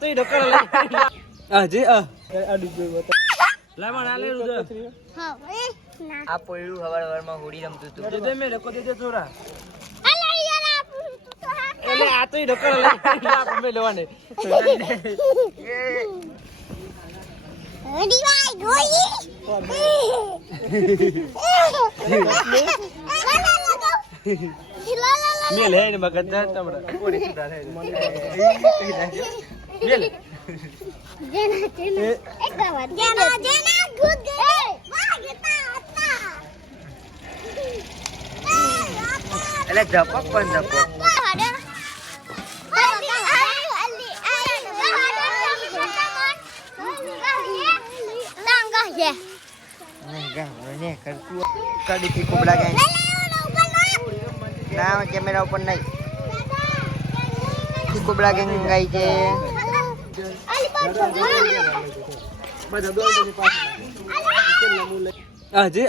તો ઢોકર લે હજી અડી ગયો બતા લા મને આલે રુજ હા ના આ પોયડું હવાર હોડી રમતું હતું દે મે રકો દે થોડા અલે યાર આપું તું તો હા એટલે આ તો ઢોકર લે આપણે લેવાને અડી ભાઈ ગોઈ મેલ હે ને મગજ તમડા કોડી સુધા હે મેલ જેના એક વાત જેના ગુડ ગઈ વાગતા હતા એટલે ધપક પણ ધપક કડી થી કુબડા ગઈ ના કેમેરા ઉપર નહીં કુબડા ગેંગ ગઈ છે હજી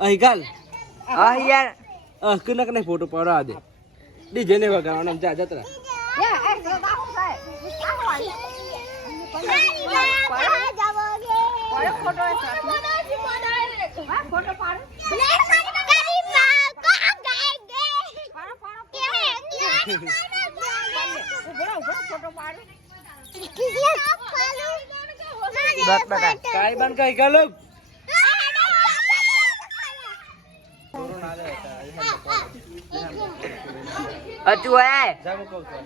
અહીં ગાલ હા યાર કને કને ફોટો પાડવા દે ડીજે ને વગાડવાનો જા જતરા બસ બતા કાઈ બન કાઈ ગાલો અચુ હે જામો કહું છું